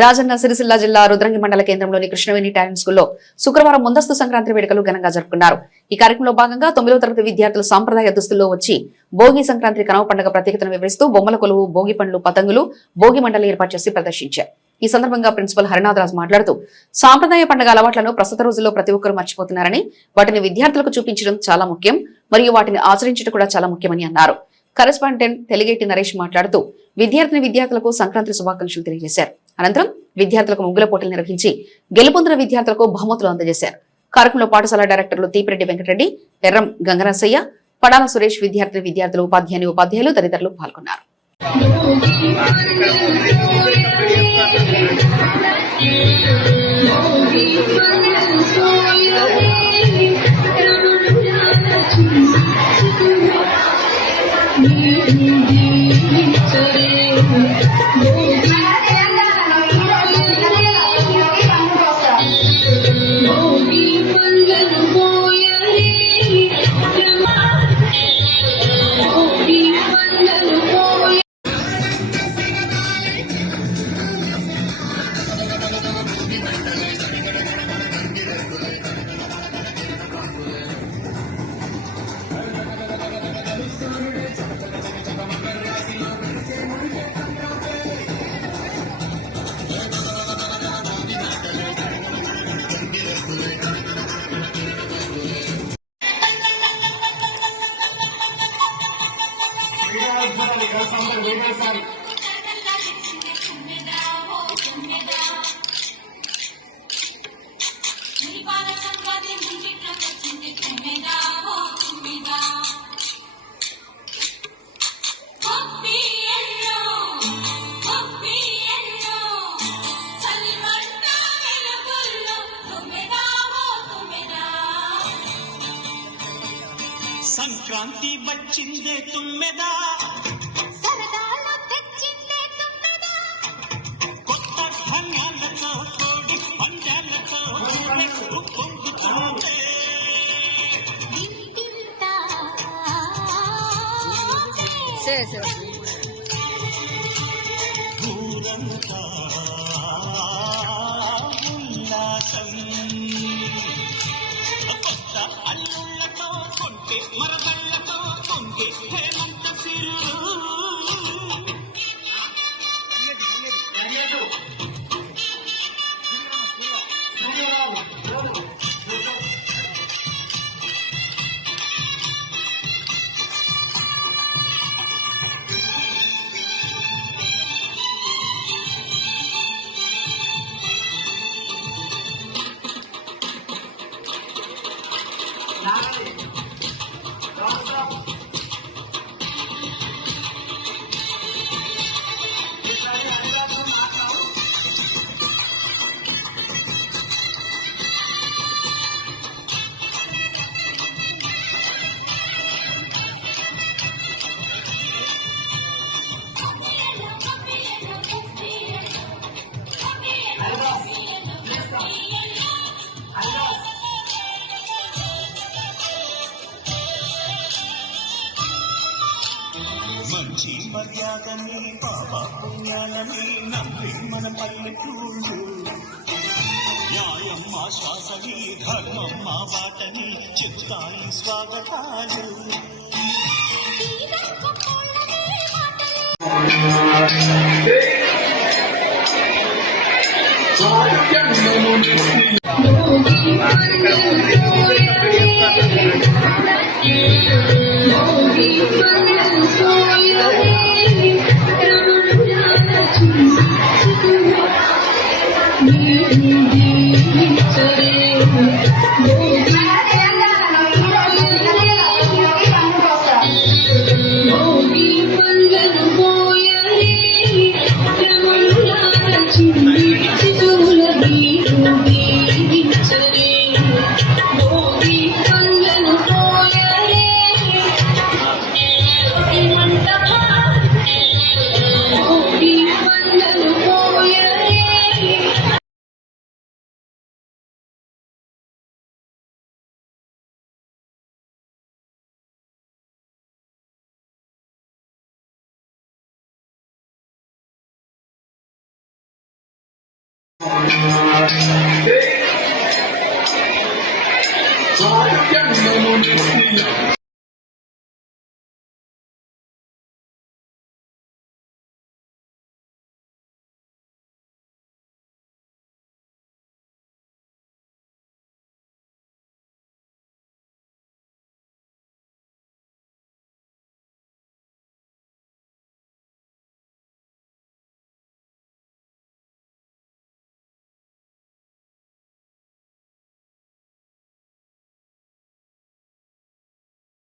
రాజన్న సిరిసిల్ల జిల్లా రుద్రంగి మండల కేంద్రంలోని కృష్ణవేణి టాలెంట్ స్కూల్లో శుక్రవారం ముందస్తు సంక్రాంతి వేడుకలు ఘనంగా జరుపుకున్నారు. ఈ కార్యక్రమంలో భాగంగా తొమ్మిదవ తరగతి విద్యార్థులు సాంప్రదాయ దుస్తుల్లో వచ్చి భోగి సంక్రాంతి కనవ పండుగ ప్రత్యేకతను వివరిస్తూ బొమ్మల కొలువు భోగి పండ్లు పతంగులు భోగి మండలి ఏర్పాటు చేసి ప్రదర్శించారు. ఈ సందర్భంగా ప్రిన్సిపల్ హరినాథరాజు మాట్లాడుతూ సాంప్రదాయ పండుగ అలవాట్లను ప్రస్తుత రోజుల్లో ప్రతి ఒక్కరూ మర్చిపోతున్నారని వాటిని విద్యార్థులకు చూపించడం చాలా ముఖ్యం మరియు వాటిని ఆచరించడం కూడా చాలా ముఖ్యమని అన్నారు. కరెస్పాండెంట్ తెలుగేటి నరేష్ మాట్లాడుతూ విద్యార్థిని విద్యార్థులకు సంక్రాంతి శుభాకాంక్షలు తెలియజేశారు. అనంతరం విద్యార్థులకు ముగ్గుల పోటీలు నిర్వహించి గెలుపొందిన విద్యార్థులకు బహుమతులు అందజేశారు. కార్యక్రమంలో పాఠశాల డైరెక్టర్లు తీపిరెడ్డి వెంకటరెడ్డి ఎర్రం గంగరాసయ్య పడాల సురేష్ విద్యార్థి విద్యార్థులు ఉపాధ్యాయుని ఉపాధ్యాయులు తదితరులు పాల్గొన్నారు. పోయ సంక్రాంతి వచ్చిందే తుమ్మెదా? సరదాలు తెచ్చిందే తుమ్మెదా? కొత్త ధాన్యాలతో కోడి పొందుతుంటే ఇంటింటా ఊరంతా కొంటే మరదళ్ళతో కొంటే హేమంత మంచి మర్యాదని పాప పుణ్యాలని నమ్మి మన పల్లెటూళ్ళు. న్యాయం మా శ్వాసని ధర్మం మా బాటని చెప్తాయి స్వాగతాలు. ఆరోగ్యం Thank you.